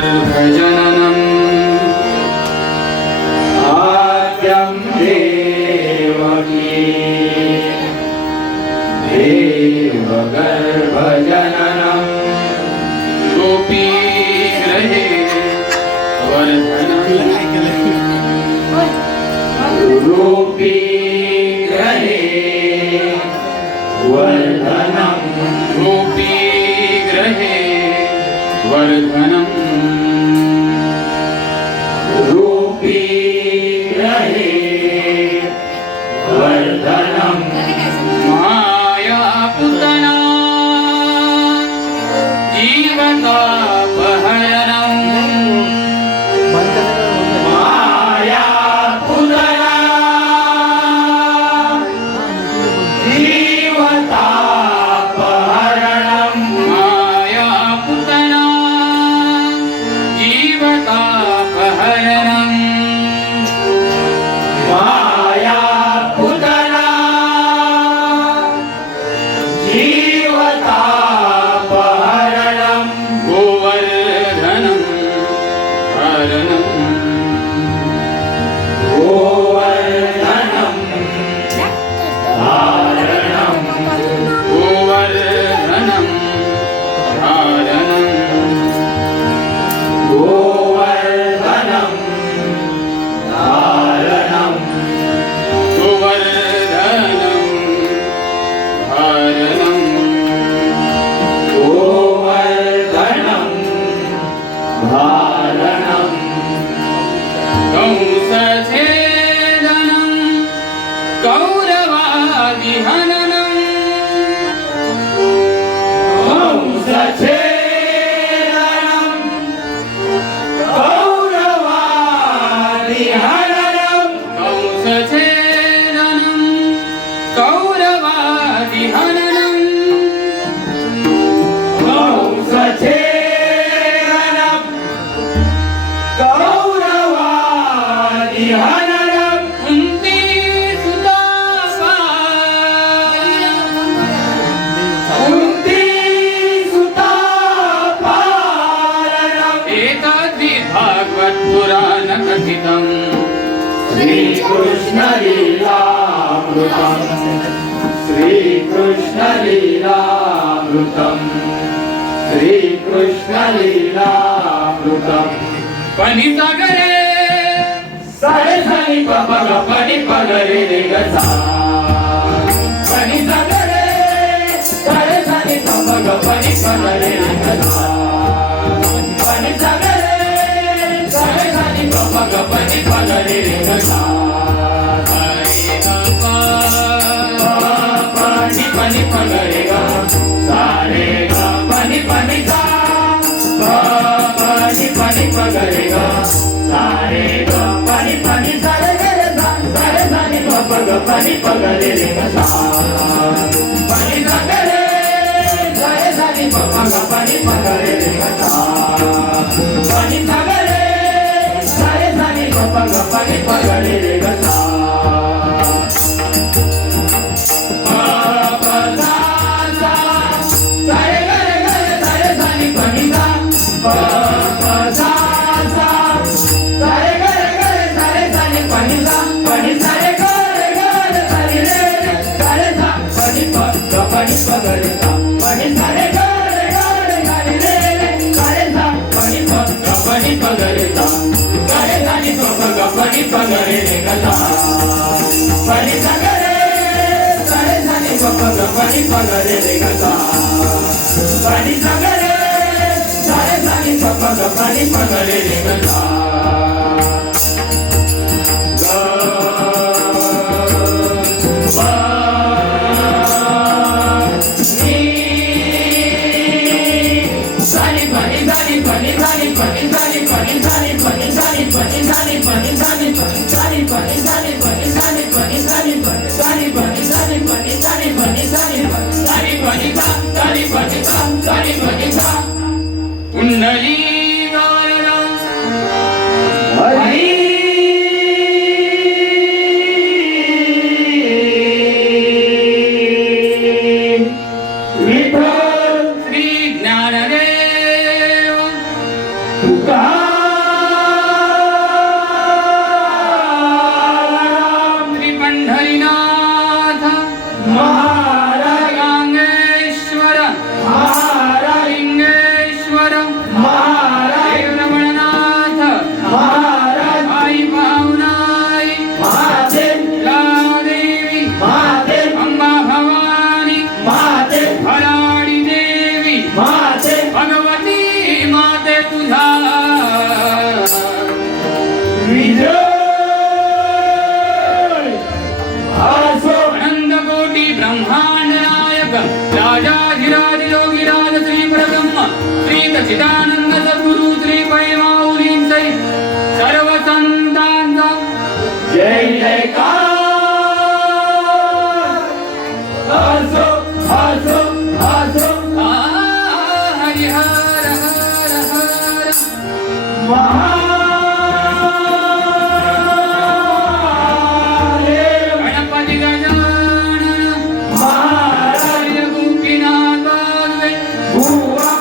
गोवर्धनम् आद्यं देवकी देवगर्भजननं गोपीगृहे वर्धनम् गोपीगृहे वर्धनम् गोपीगृहे वर्धनम् गोपीगृहे वर्धनम् मायापुतना जीवतापहरणम् मायापुतना जीवतापहरणम् मायापुतना जीवतापहरणम् मायापुतना जीवतापहरणम् गोवर्धनम् हरणम् गोवर्धनम् हारणम् गोवर्धनम् हारणम् गोवर्धनम् हारणम् गोवर्धनम् हारणम् गोवर्धनम् हारणम् कंसच्छेदनं कौरवादिहननम् कंसच्छेदनं कौरवादिहननम् कंसच्छेदनं कौरवादिहननम् कंसच्छेदनं कौरवादिहननम् कुन्तीसुतापालनम् एतद्विभागवत्पुराणकथितम् श्रीकृष्णलीलामृतम् श्रीकृष्णलीलामृतम् श्रीकृष्णलीलामृतम् पनिसागरे सारे सानी पपग पनि पगरे रे गसा पनिसागरे सारे सानी पपग पनि पगरे रे गसा पनिसागरे सारे सानी पपग पनि पगरे रे गसा pani pani pagare ga sare ga pani pani sa pani pani pagare ga sare ga pani pani sare ga sare sare ga pag pani pagare ga sa pani sagare sare sare pag pani pagare ga sa pani sagare sare sare pag pani pagare ga sa pagare re gasa pani sagare sare sare pag pani pagare re gasa pani sagare sare sare pag pani pagare re gasa पुंडलीकाननं Tukaram Shri Pandharinath Maharaj Gangeshwar Maharaj Lingeshwar Maharaj Ramannath Maharaj आई पाहुनाई महादेव देवी महादेव अंबा भवानी महादेव भराडी देवी महादेव भगवती माते तुझा विजय असो आनंद कोटी ब्रह्मांड नायक राजाधिराज योगीराज श्री परब्रह्म श्री सच्चिदानंद सद्गुरु श्री पैमाऊलींचे सर्व संतांचा जय जयकार असो असो असो हरिहर हर हर महादेव गणपती गजानन महाराज गोपीनाथ बाजवे भुवा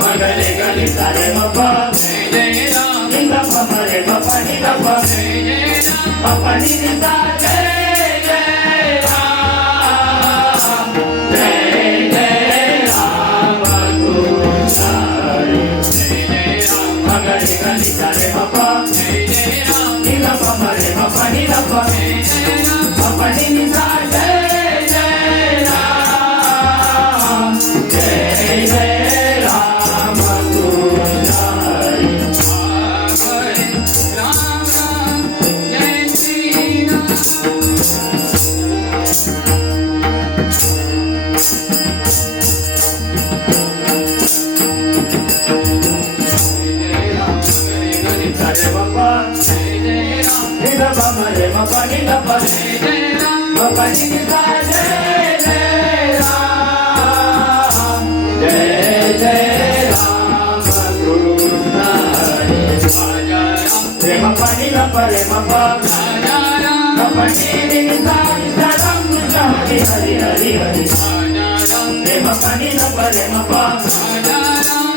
मगरे गले सारे मपा मरे मपनी गपा मपनी निसा जय जय राम जय जय राम गुरुसारी मगरे गले सारे मपा मरे मपनी गपा मपनी निसा जय जय राम जय जय राम गुरुसारी राम राम जय श्री राम सारे मपा मरे मपनी गपा मपनी निसा जय जय राम जय जय राम गुरुसारी प्रेम पानी गपरे मपा मपनी निसा निसा राम हरि हरि हरि हरि प्रेम पानी गपरे मपा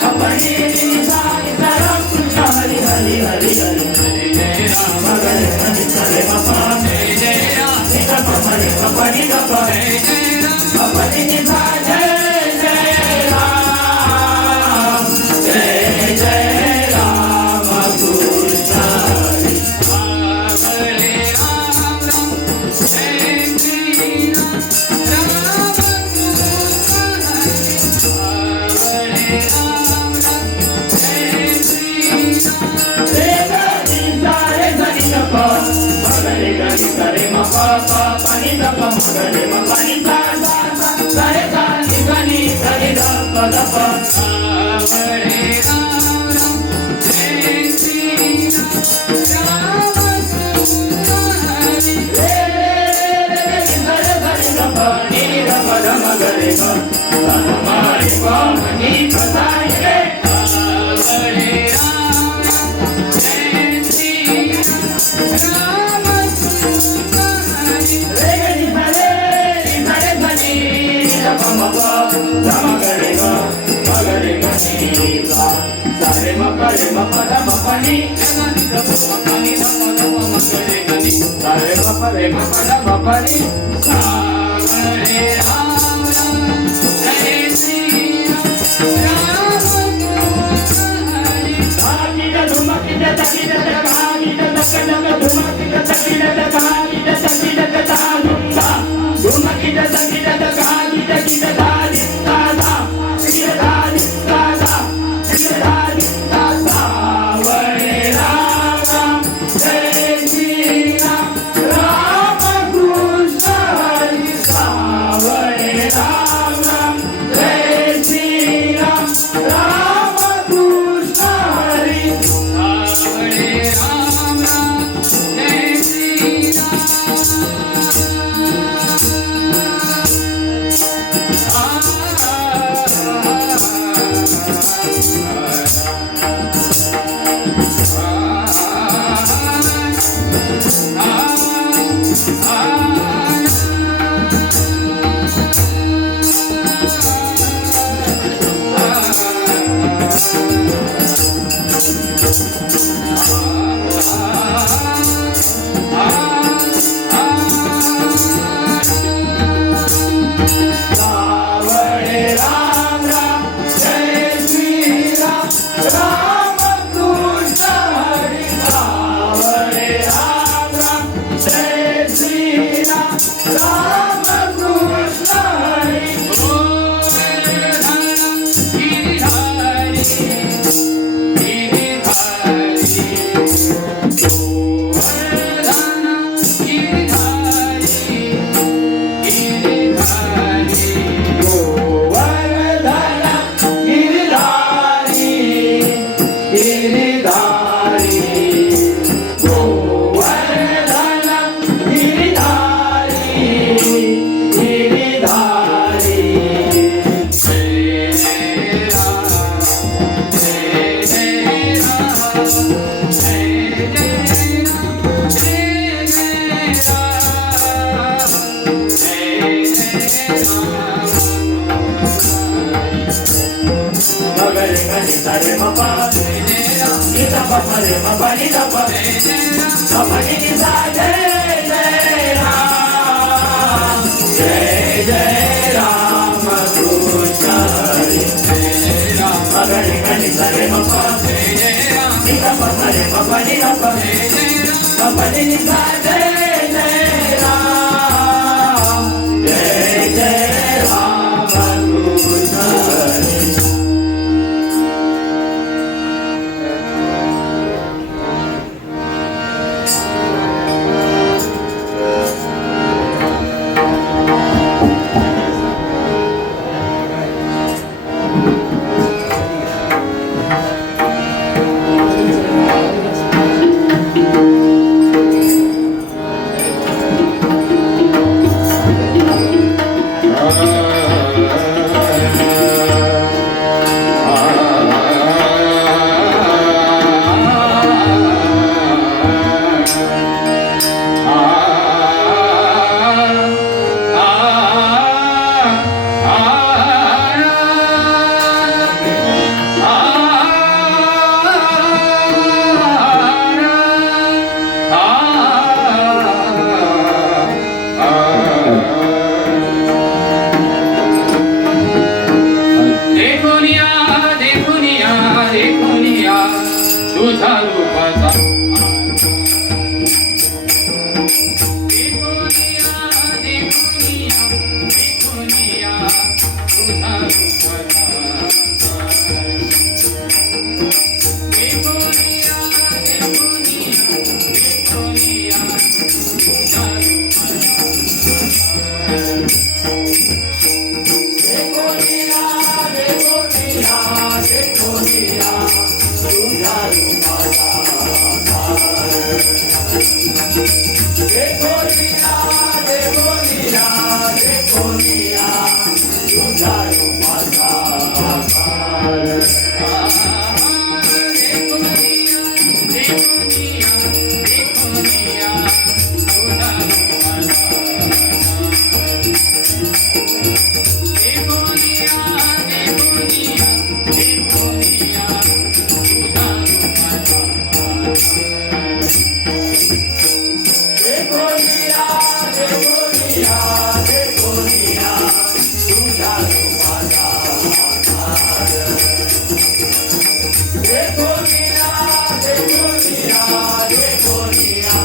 मपनी निसा निसा राम हरि हरि हरि हरि मगरे गले सारे मपा मरे मपनी गपा मपनी निसा जय जय राम जय जय राम गुरुसारी मगरे गले सारे मपा पानी गपा मगरे मपनी सा सा सारे सारे गनी सारे गपा गपा मगरे हमारे पानी फसाई रे म प ध म ग रे ग म ग रे ग नी सा सा रे म प ध म प नी सा रे म प ध म प नी सा रे राम राम जय श्री राम की द धुम की द तकी द कहा की द तक द धुम की द तकी द कहा की द तकी द ता धुम्बा धुम की द तकी द कहा की द धा दी ता धा की द धा दी ता धा की द धा दी ता धा वरे राम राम जय श्री राम राम कृष्ण हरि सावरे राम राम जय श्री राम राम कृष्ण हरि हरे राम राम जय श्री राम सावरे राम राम जय श्री राम राम कृष्ण हरि सावरे राम राम जय श्री राम राम कृष्ण हरि गोवर्धन गिरिधारी गिरिधारी गोवर्धन गिरिधारी गिरिधारी मगरे गनि सरे म प नि ध प प रे म प नि ध प ध प नि नि सा जय जय राम जय जय राम कृष्ण हरि मगरे गनि सरे म प नि ध प प रे म प नि ध प ध प नि नि सा जय जय राम जय जय राम कृष्ण हरि तुझा रूपाचा देखो निया तुझ्या रूपाचा आकार देखो निया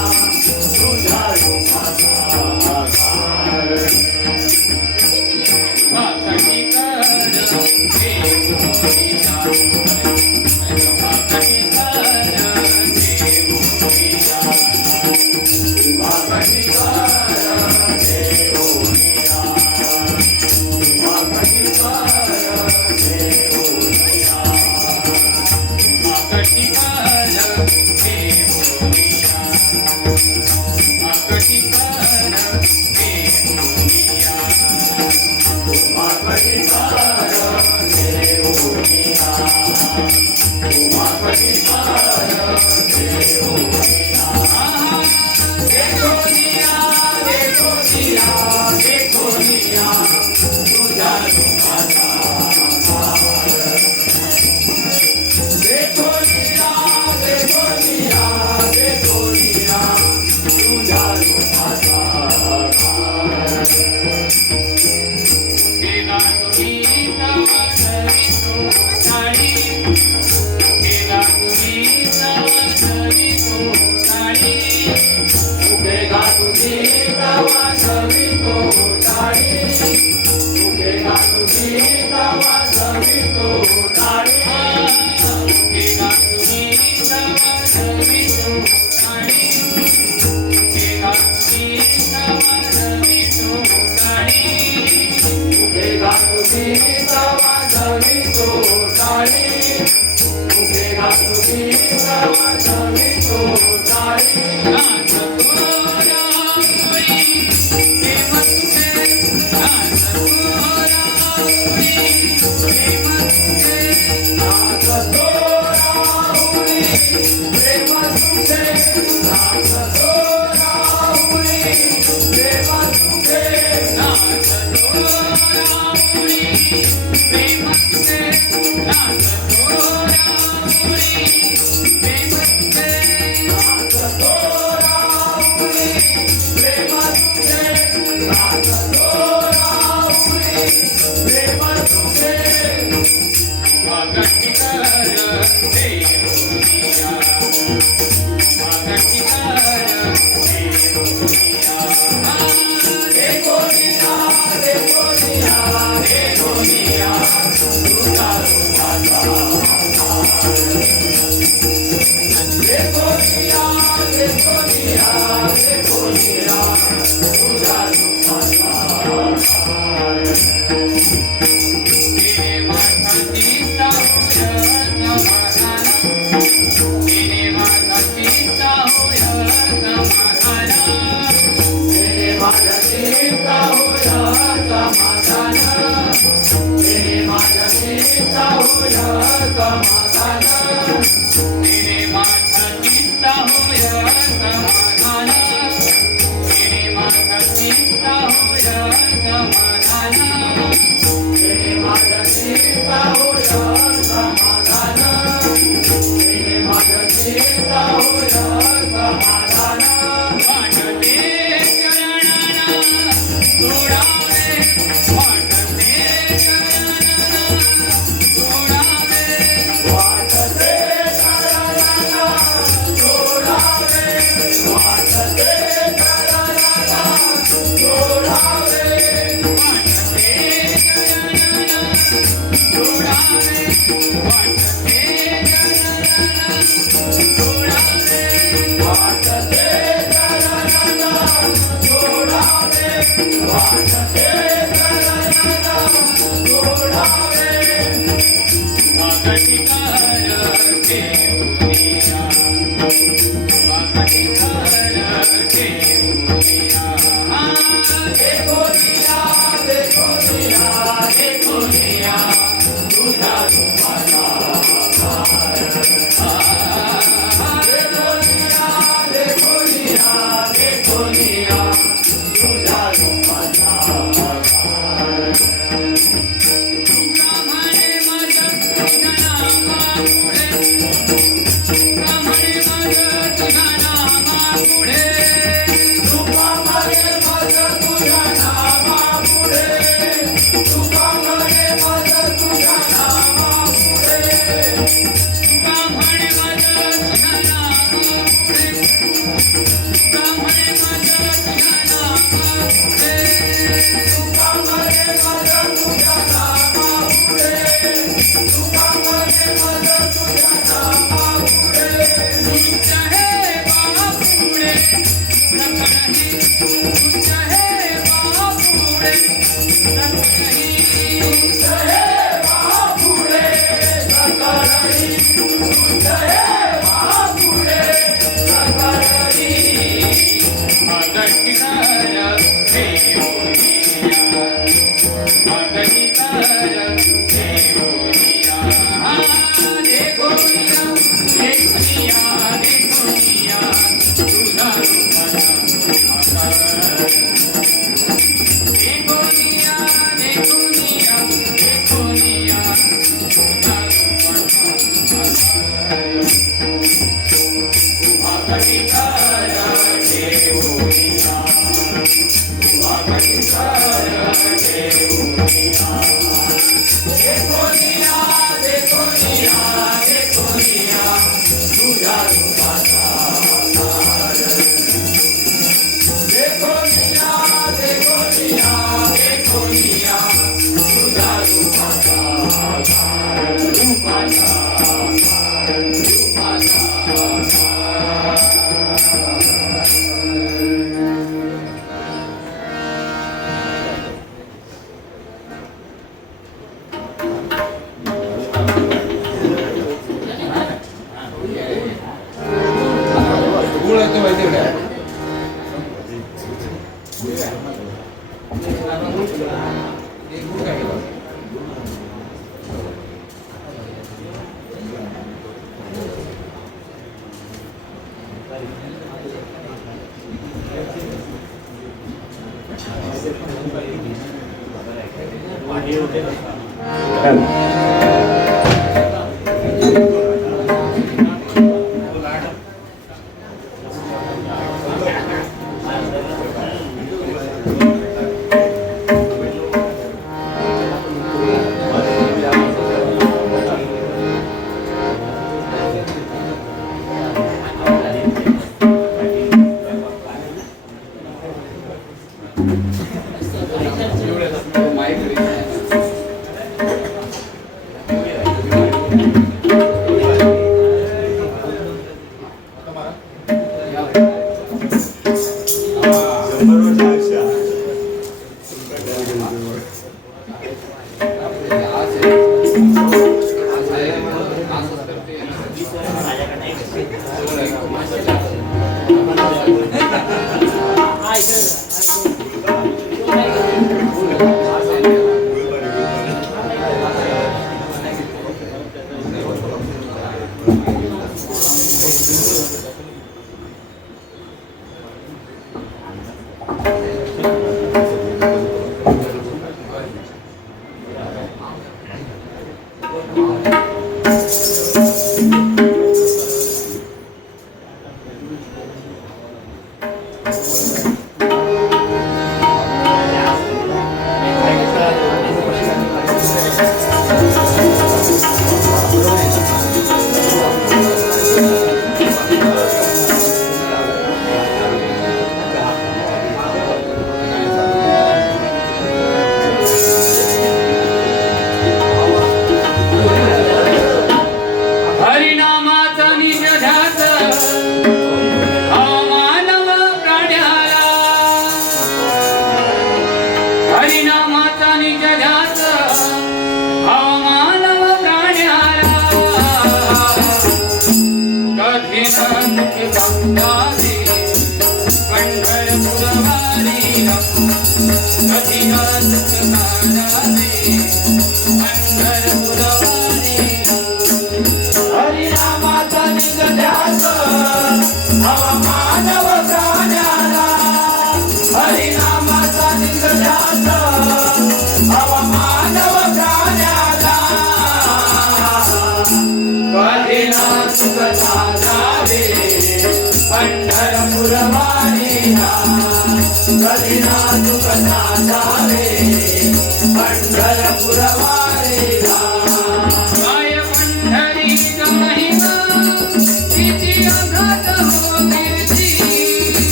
तुझ्या रूपाचा आकार वाकडी कर देवोनिया वाकडी कर देवोनिया वाकडी कर देवोनिया वाकडी कर देवोनिया वाकडी कर देवोनिया वाकडी कर देवोनिया वाकडी कर देवोनिया वाकडी कर देवोनिया देखो निया तुझ्या रूपाचा आकार देखो निया तुझ्या रूपाचा आकार केला तुम्ही नवी तो साडी केला तुम्ही नवी तो साडी उभेगा तुझी गावा नवी तो टाळी उभेगा तुझी गावा नवी तो टाळी केला तुम्ही नवी तो साडी केला तुम्ही नवी तो साडी उभेगा तुझी गावा नवी तो टाळी उभेगा तुझी गावा नवी तो टाळी नाच तो राहुरी प्रेम तुझे नाच तो राहुरी प्रेम तुझे नाच तो राहुरी प्रेम तुझे नाच तो राहुरी प्रेम तुझे देखो निया तुझ्या रूपाचा आकार देखो निया तुझ्या रूपाचा आकार माझ्या चिंता होय समाधान माझ्या चिंता होय समाधान माझ्या चिंता होय समाधान माझ्या चिंता होय समाधान वाटते करायला जोडावे वाटते करायला जोडावे वाटते करायला जोडावे वाटते करायला जोडावे देखो निया तुझ्या रूपाचा आकार देखो निया तुझ्या रूपाचा आकार पुढे रूपा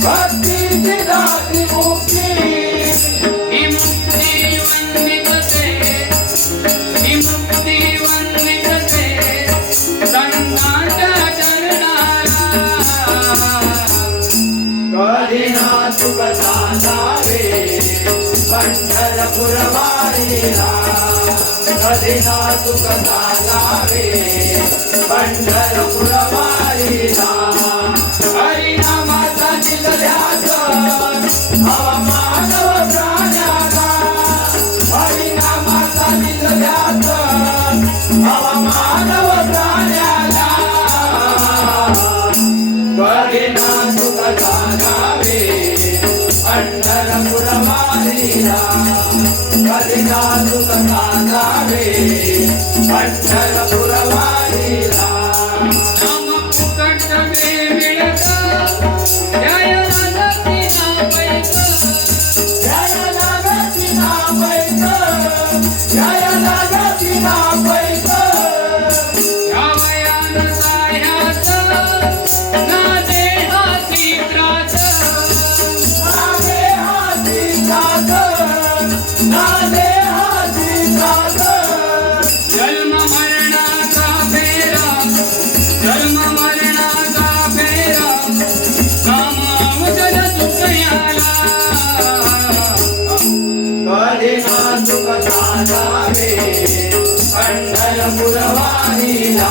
भक्ति सिद्धाति मुक्ति नाजुक चालावे पंढरपूर वारीला कधी नाजुक चालावे पंढरपूर वारीला हरिनामाचा ध्यास हवा मानव प्राण्याला हरिनामाचा ध्यास हवा मानव प्राण्याला कधी नाजुक चालावे पंढरपूर वारीला कधी नाजुक चालावे पंढरपूर वारीला नाम फुकट मिळत जय लागती नामैक जय लागती नामैक जय लागती नामैक या वयान साह्यात ना देहाची त्रास ना देहाची त्रास ना देहाची त्रास जन्म मरणाचा फेरा जन्म मरणाचा फेरा काम अवजड चुकयाला कधी नाजुक चालावे पंढरपूर वारीला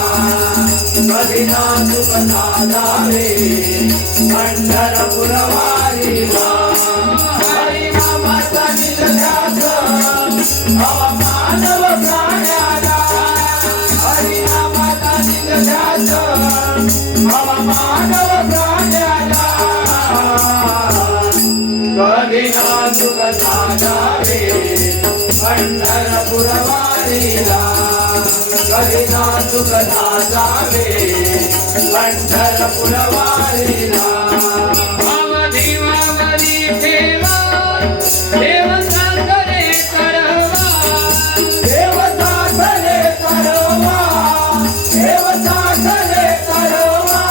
कधी नाजुक चालावे पंढरपूर वारीला हरिनामाचा ध्यास हवा मानव प्राण्याला हरिनामाचा ध्यास हवा मानव प्राण्याला कधी नाजुक चालावे पंढरपूर वारीला कधी नाजुक चालावे पंढरपूर वारीला भावदेवावरी ठेवा देव सागरे करवा देव सागरे करवा देव सागरे करवा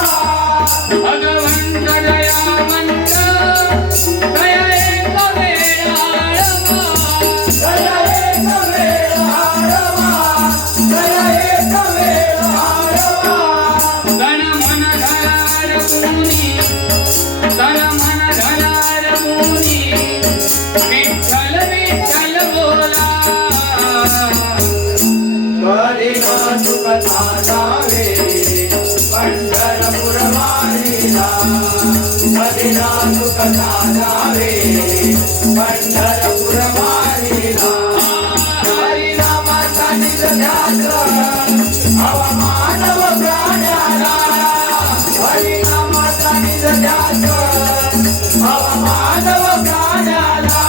भगवंत दयावंत दया एक वेळाळवा दया एक वेळाळवा दया एक वेळाळवा तन मन धरार मुनी तन मन धरार मुनी विठ्ठल विठ्ठल बोला कधी नाजुक चालावे पंढरपूर वारीला कधी नाजुक चालावे पंढरपूर वारीला हरिनामाचा ध्यास हवा मानव प्राण्याला हरिनामाचा ध्यास हवा मानव प्राण्याला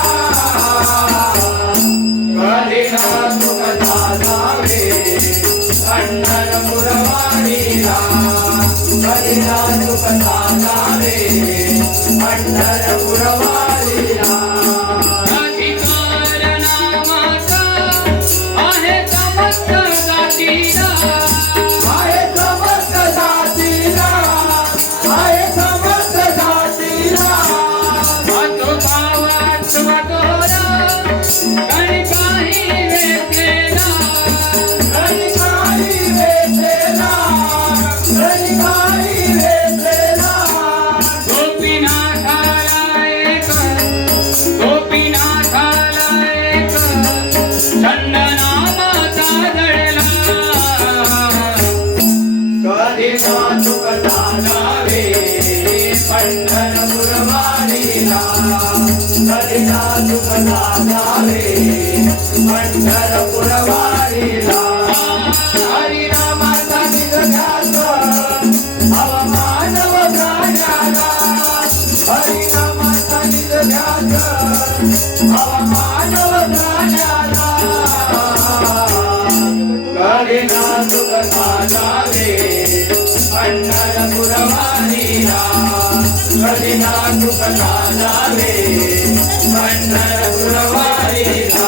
कधी नाजुक चालावे पंढरपूर वारीला कधी नाजुक चालावे पंढरपूर वारीला अधिकार नामाचा आहे समस्त जातीला आहे समस्त जातीला आहे समस्त जातीला तो भावात स्वतोरा काही वेचलेला रनिकाई वेचलेला रनिकाई वेचलेला गोपीनाथाला एक चंदनामाचा जळला कधी नाजुक चालावे पंढरपूर वारीला कधी नाजुक चालावे पंढरपूर वारीला हरिनामाचा ध्यास हवा मानव प्राण्याला हरिनामाचा ध्यास हवा मानव प्राण्याला कधी नाजुक चालावे पंढरपूर वारीला कधी नाजुक चालावे पंढरपूर वारीला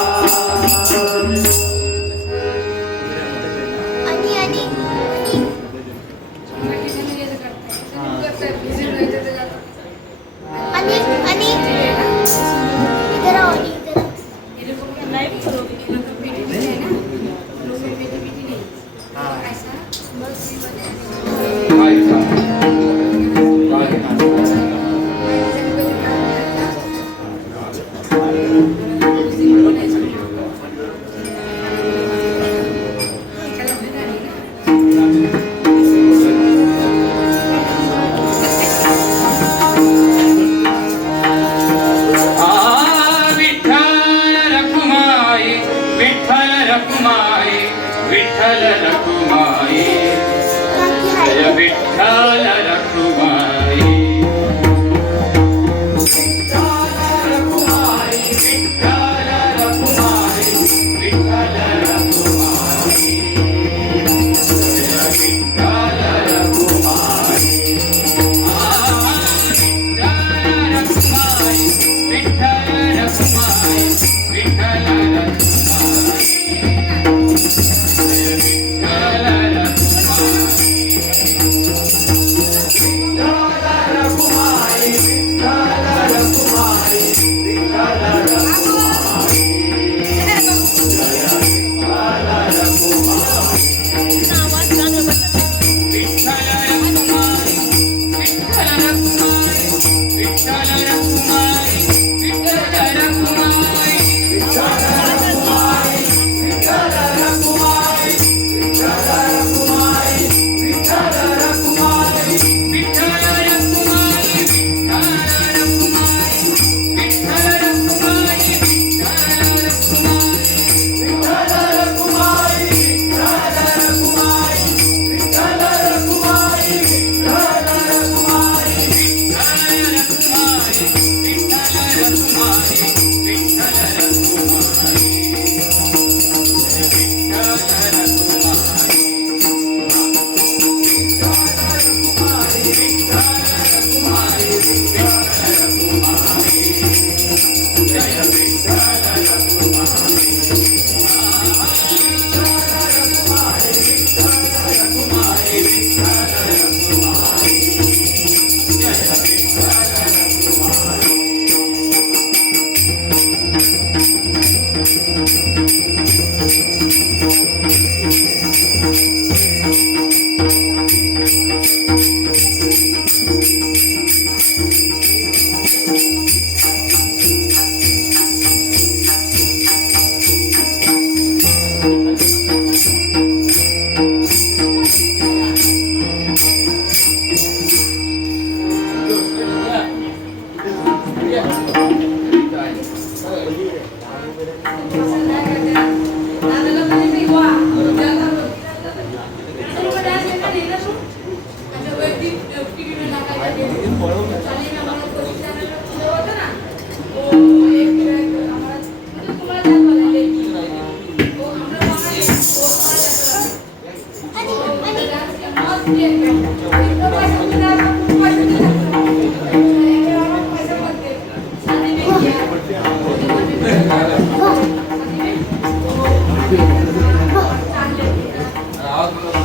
Yeah.